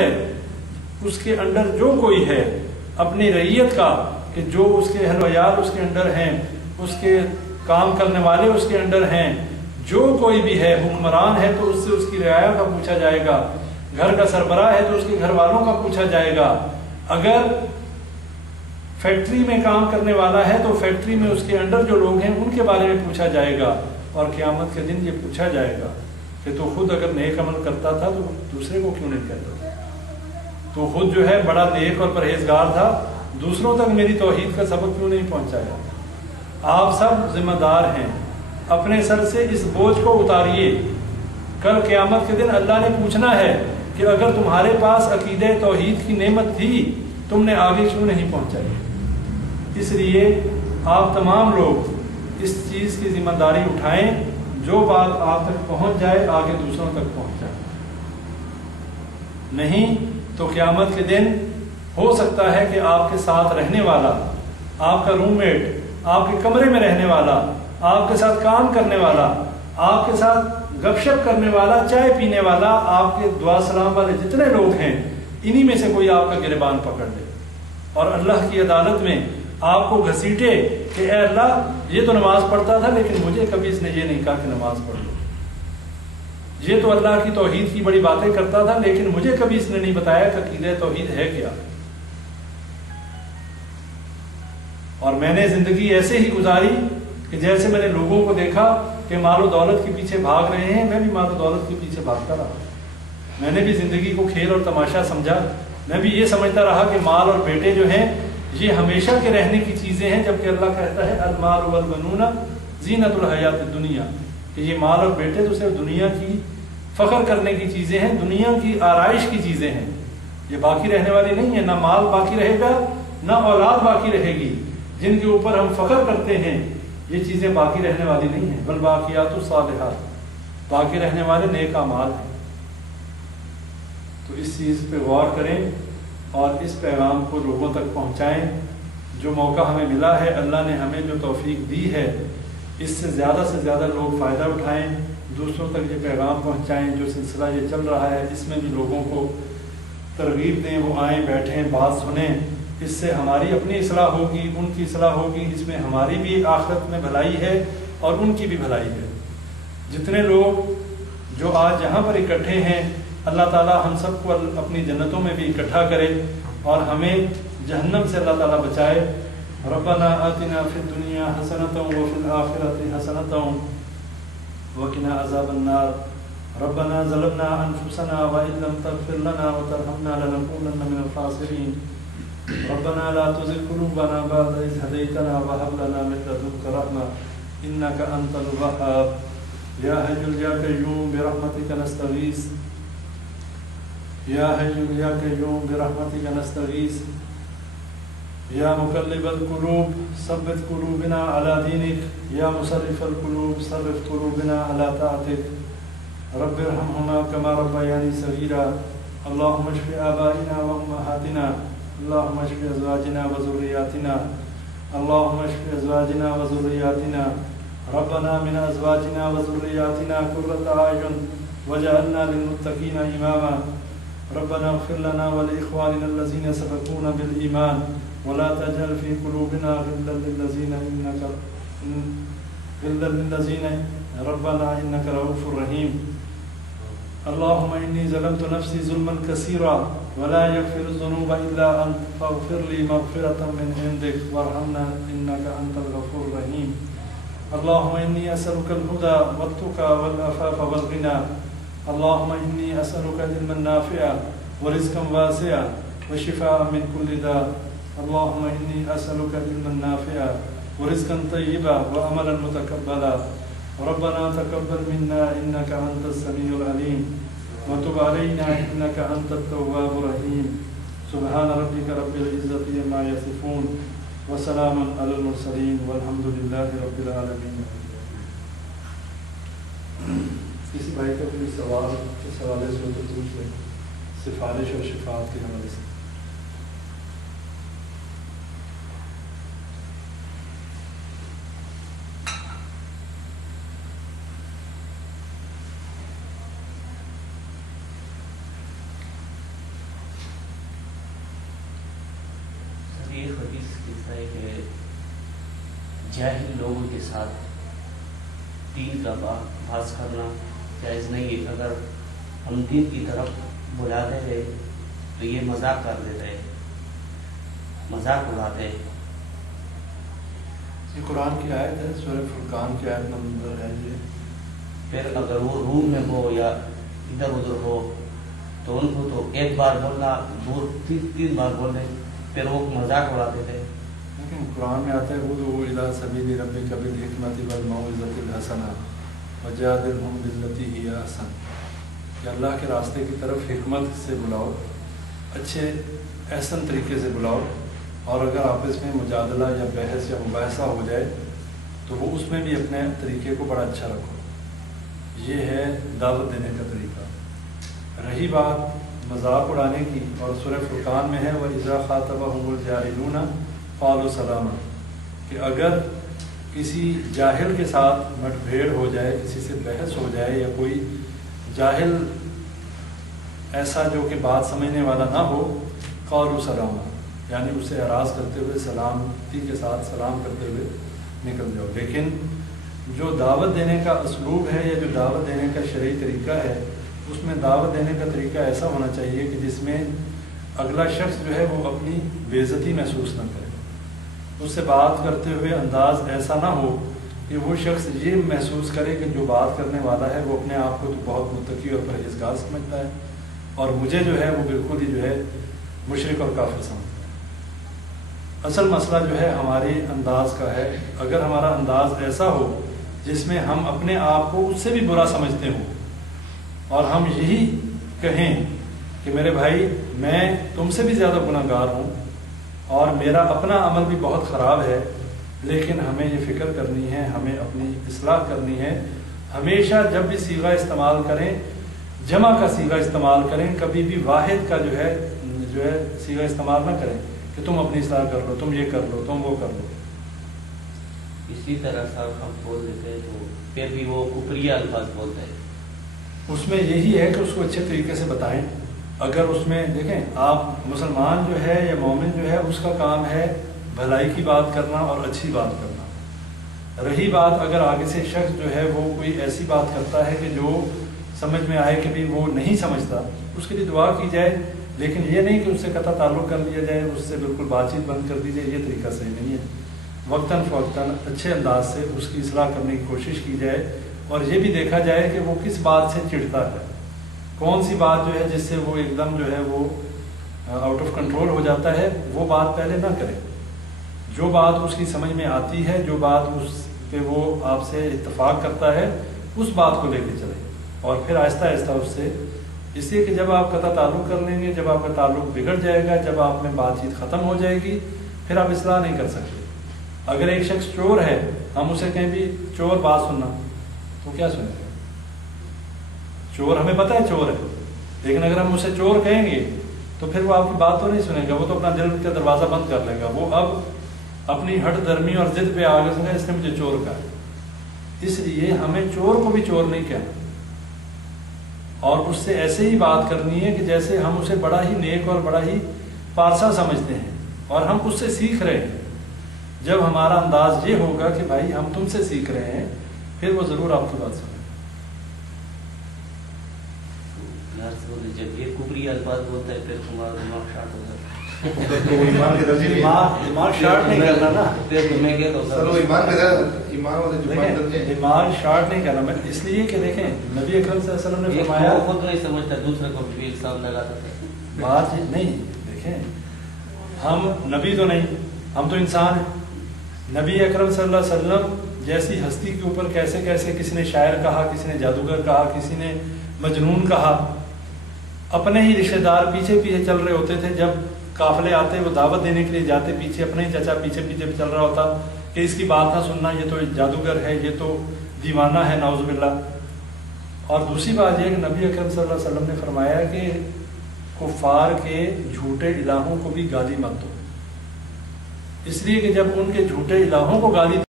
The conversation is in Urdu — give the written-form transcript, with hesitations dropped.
ہے اس کے اندر جو کوئی ہے اپنی رعیت کا، کہ جو اس کے اہل وعیال اس کے اندر ہیں، اس کے کام کرنے والے اس کے اندر ہیں، جو کوئی بھی ہے حکمران ہے تو اس سے اس کی رعایا کا پوچھا جائے گا، گھر کا سربراہ ہے تو اس کے گھر والوں کا پوچھا جائے گا، اگر فیکٹری میں کام کرنے والا ہے تو فیکٹری میں اس کے اندر جو لوگ ہیں ان کے بارے میں پوچھا جائے گا، اور قیامت کے دن یہ پوچھا جائے گا کہ تو خود اگر نیک عمل کرتا تھا تو دوسرے کو کیوں نہیں کہتا تھا؟ تو خود جو ہے بڑا نیک اور پرہیزگار تھا، دوسروں تک میری توحید کا سبق کیوں نہیں پہنچایا؟ آپ سب ذمہ دار ہیں، اپنے سر سے اس بوجھ کو اتاریے، کل قیامت کے دن اللہ نے پوچھنا ہے کہ اگر تمہارے پاس عقیدہ توحید کی نعمت تھی تم نے آگے کیوں نہیں پہنچائی؟ اس لیے آپ تمام لوگ اس چیز کی ذمہ داری اٹھائیں، جو بات آپ تک پہنچ جائے آگے دوسروں تک پہنچ جائے، نہیں تو قیامت کے دن ہو سکتا ہے کہ آپ کے ساتھ رہنے والا، آپ کا روم میٹ، آپ کے کمرے میں رہنے والا، آپ کے ساتھ کام کرنے والا، آپ کے ساتھ گپ شپ کرنے والا، چائے پینے والا، آپ کے دعا سلام والے جتنے لوگ ہیں، انہی میں سے کوئی آپ کا گریبان پکڑ لے اور اللہ کی عدالت میں آپ کو گھسیٹے کہ اے اللہ یہ تو نماز پڑھتا تھا لیکن مجھے کبھی اس نے یہ نہیں کہا کہ نماز پڑھ لو، یہ تو اللہ کی توحید کی بڑی باتیں کرتا تھا لیکن مجھے کبھی اس نے نہیں بتایا کہ عقیدہ توحید ہے کیا، اور میں نے زندگی ایسے ہی گزاری کہ جیسے میں نے لوگوں کو دیکھا کہ مال و دولت کے پیچھے بھاگ رہے ہیں، میں بھی مال و دولت کے پیچھے بھاگتا رہا، میں نے بھی زندگی کو کھیل اور تماشا سمجھا، میں بھی یہ سمجھتا رہا کہ مال اور بیٹے جو ہیں یہ ہمیشہ کے رہنے کی چیزیں ہیں، جبکہ اللہ کہتا ہے المال والبنون زینت الحیات الدنیا، کہ یہ مال اور بیٹے تو صرف دنیا کی فخر کرنے کی چیزیں ہیں، دنیا کی آرائش کی چیزیں ہیں، یہ باقی رہنے والی نہیں ہیں، نہ مال باقی رہے گا نہ اولاد باقی رہے گی، جن کے اوپر ہم فخر کرتے ہیں یہ چیزیں باقی رہنے والی نہیں ہیں، بل باقیات الصالحات، باقی رہنے والے نیک اعمال ہیں۔ تو اس چیز پہ غور کریں اور اس پیغام کو لوگوں تک پہنچائیں، جو موقع ہمیں ملا ہے، اللہ نے ہمیں جو توفیق دی ہے، اس سے زیادہ لوگ فائدہ اٹھائیں، دوسروں تک یہ پیغام پہنچائیں، جو سلسلہ یہ چل رہا ہے اس میں بھی لوگوں کو ترغیب دیں، وہ آئیں بیٹھیں بات سنیں، اس سے ہماری اپنی اصلاح ہوگی، ان کی اصلاح ہوگی، اس میں ہماری بھی آخرت میں بھلائی ہے اور ان کی بھی بھلائی ہے۔ جتنے لوگ جو آج یہاں پر اکٹھے ہیں، اللہ تعالی ہم سب کو اپنی جنتوں میں بھی اکٹھا کرے اور ہمیں جہنم سے اللہ تعالی بچائے۔ ربنا آتنا فی الدنیا حسنۃ وفی الآخرۃ حسنۃ وقنا عذاب النار۔ ربنا ظلمنا انفسنا وان لم تغفر لنا وترحمنا لنكونن من الخاسرین۔ ربنا لا تزغ قلوبنا بعد إذ هديتنا وهب لنا من لدنك رحمة إنك أنت الوهاب۔ يا حي يا قيوم برحمتك نستغيث، يا حي يا قيوم برحمتك نستغيث، يا مقلب القلوب ثبت قلوبنا على دينك، يا مصرف القلوب صرف قلوبنا على طاعتك۔ رب ارحمهما كما ربياني صغيرا۔ اللهم اشف آبائنا وأمهاتنا، اللهم اشف ازواجنا وذرياتنا، اللهم اشف ازواجنا وذرياتنا، ربنا من ازواجنا وذرياتنا قرة اعين واجعلنا للمتقين اماما۔ ربنا اغفر لنا ولاخواننا الذين سبقونا بالايمان ولا تجعل في قلوبنا غلا للذين ربنا انك رؤوف رحيم۔ اللهم إني ظلمت نفسي ظلما كثيرا ولا يغفر الذنوب إلا أنت فاغفر لي مغفرة من عندك وارحمنا إنك أنت الغفور الرحيم۔ اللهم إني أسألك الهدى والتقى والعفاف والغنى، اللهم إني أسألك علما نافعا ورزقا واسعا وشفاء من كل داء، اللهم إني أسألك علما نافعا ورزقا طيبا وعملا متقبلا، ربنا تقبل منا إنك أنت السميع العليم وتب علينا إنك أنت التواب الرحيم۔ سبحان ربك رب العزة عما يصفون وسلام على المرسلين والحمد لله رب العالمين۔ کسی بھائی کا کوئی سوال اس حوالے سے تو پوچھ لیں، سفارش اور شفاعت کے حوالے سے۔ سمجھتا ہے کہ جاہل لوگوں کے ساتھ دین کا بحث کرنا جائز نہیں ہے. اگر ہم دین کی طرف بلاتے ہیں تو یہ مذاق کر دیتے ہیں, مذاق اڑاتے ہیں. یہ قرآن کی آیت ہے, سورہ فرقان کی آیت نمبر ہے یہ. پھر اگر وہ روم میں ہو یا ادھر ادھر ہو تو ان کو تو ایک بار بولنا, دو تین بار بولنے, پھر وہ مذاق اڑاتے تھے. لیکن قرآن میں آتا ہے ادعو الی سبیل ربک بالحکمۃ والموعظۃ الحسنہ وجادلہم باللتی ہی احسن, کہ اللہ کے راستے کی طرف حکمت سے بلاؤ, اچھے احسن طریقے سے بلاؤ, اور اگر آپس میں مجادلہ یا بحث یا مباحثہ ہو جائے تو وہ اس میں بھی اپنے طریقے کو بڑا اچھا رکھو. یہ ہے دعوت دینے کا طریقہ. رہی بات مذاق اڑانے کی, اور سورہ فرقان میں ہے وَإِذَا خَاطَبَهُمُ الْجَاهِلُونَ قَالُوا سَلَامًا, کہ اگر کسی جاہل کے ساتھ مٹ بھیڑ ہو جائے, کسی سے بحث ہو جائے, یا کوئی جاہل ایسا جو کہ بات سمجھنے والا نہ ہو, قَالُوا سَلَامًا, یعنی اسے اعراض کرتے ہوئے, سلامتی کے ساتھ سلام کرتے ہوئے نکل جاؤ. لیکن جو دعوت دینے کا اسلوب ہے یا جو دعوت دینے کا شرعی طریقہ ہے, اس میں دعوت دینے کا طریقہ ایسا ہونا چاہیے کہ جس میں اگلا شخص جو ہے وہ اپنی بے عزتی محسوس نہ کرے. اس سے بات کرتے ہوئے انداز ایسا نہ ہو کہ وہ شخص یہ محسوس کرے کہ جو بات کرنے والا ہے وہ اپنے آپ کو تو بہت متقی اور پرہیزگار سمجھتا ہے, اور مجھے جو ہے وہ بالکل ہی جو ہے مشرک اور کافر سمجھتا ہے. اصل مسئلہ جو ہے ہماری انداز کا ہے. اگر ہمارا انداز ایسا ہو جس میں ہم اپنے آپ کو اس سے بھی برا سمجھتے ہوں, اور ہم یہی کہیں کہ میرے بھائی میں تم سے بھی زیادہ گناہ گار ہوں اور میرا اپنا عمل بھی بہت خراب ہے, لیکن ہمیں یہ فکر کرنی ہے, ہمیں اپنی اصلاح کرنی ہے. ہمیشہ جب بھی صیغہ استعمال کریں جمع کا صیغہ استعمال کریں, کبھی بھی واحد کا جو ہے صیغہ استعمال نہ کریں کہ تم اپنی اصلاح کر لو, تم یہ کر لو, تم وہ کر لو. اسی طرح صاحب ہم بول دیتے ہیں تو پھر بھی وہ کفریہ الفاظ بولتے ہیں. اس میں یہی ہے کہ اس کو اچھے طریقے سے بتائیں. اگر اس میں دیکھیں, آپ مسلمان جو ہے یا مومن جو ہے اس کا کام ہے بھلائی کی بات کرنا اور اچھی بات کرنا. رہی بات اگر آگے سے شخص جو ہے وہ کوئی ایسی بات کرتا ہے کہ جو سمجھ میں آئے کہ بھی وہ نہیں سمجھتا, اس کے لیے دعا کی جائے, لیکن یہ نہیں کہ اس سے قطع تعلق کر لیا جائے, اس سے بالکل بات چیت بند کر دی جائے. یہ طریقہ صحیح نہیں ہے. وقتاً فوقتاً اچھے انداز سے اس کی اصلاح کرنے کی کوشش کی جائے, اور یہ بھی دیکھا جائے کہ وہ کس بات سے چڑھتا ہے, کون سی بات جو ہے جس سے وہ ایک دم جو ہے وہ آؤٹ آف کنٹرول ہو جاتا ہے, وہ بات پہلے نہ کرے. جو بات اس کی سمجھ میں آتی ہے, جو بات اس پہ وہ آپ سے اتفاق کرتا ہے, اس بات کو لے کے چلے, اور پھر آہستہ آہستہ اس سے, اس لیے کہ جب آپ قطع تعلق کر لیں گے, جب آپ کا تعلق بگڑ جائے گا, جب آپ میں بات چیت ختم ہو جائے گی, پھر آپ اصلاح نہیں کر سکتے. اگر ایک شخص چور ہے, ہم اسے کہیں بھی چور بات سننا, تو کیا سنیں گے؟ چور ہمیں پتہ ہے چور ہے, لیکن اگر ہم اسے چور کہیں گے تو پھر وہ آپ کی بات تو نہیں سنے گا, وہ تو اپنا دل کا دروازہ بند کر لے گا. وہ اب اپنی ہٹ درمی اور ضد پہ آگے سے اس نے مجھے چور کہا. اس لیے ہمیں چور کو بھی چور نہیں کہنا, اور اس سے ایسے ہی بات کرنی ہے کہ جیسے ہم اسے بڑا ہی نیک اور بڑا ہی پارسا سمجھتے ہیں, اور ہم اس سے سیکھ رہے ہیں. جب ہمارا انداز یہ ہوگا کہ بھائی ہم تم سے سیکھ رہے ہیں, پھر وہ ضرور آپ کی بات سنیں. جب یہ کفری الفاظ بولتا ہے پھر تمہارا دماغ شارٹ ہو جاتا ہے. دماغ شارٹ نہیں کرنا نا, دماغ شارٹ نہیں کرنا. اس لیے کہ دیکھیں نبی اکرم صلی اللہ علیہ وسلم نے فرمایا, خود نہیں سمجھتا دوسرے کو بھی الزام لگاتا ہے. بات نہیں, دیکھیں ہم نبی تو نہیں, ہم تو انسان ہیں. نبی اکرم صلی اللہ علیہ وسلم جیسی ہستی کے اوپر کیسے کیسے کسی نے شاعر کہا, کسی نے جادوگر کہا, کسی نے مجنون کہا. اپنے ہی رشتہ دار پیچھے پیچھے چل رہے ہوتے تھے. جب قافلے آتے وہ دعوت دینے کے لیے جاتے, پیچھے اپنے ہی چچا پیچھے پیچھے چل رہا ہوتا کہ اس کی بات نہ سننا, یہ تو جادوگر ہے, یہ تو دیوانہ ہے, نعوذ باللہ. اور دوسری بات یہ کہ نبی اکرم صلی اللہ علیہ وسلم نے فرمایا کہ کفار کے جھوٹے الہوں کو بھی گالی مت دو, اس لیے کہ جب ان کے جھوٹے الہوں کو گالی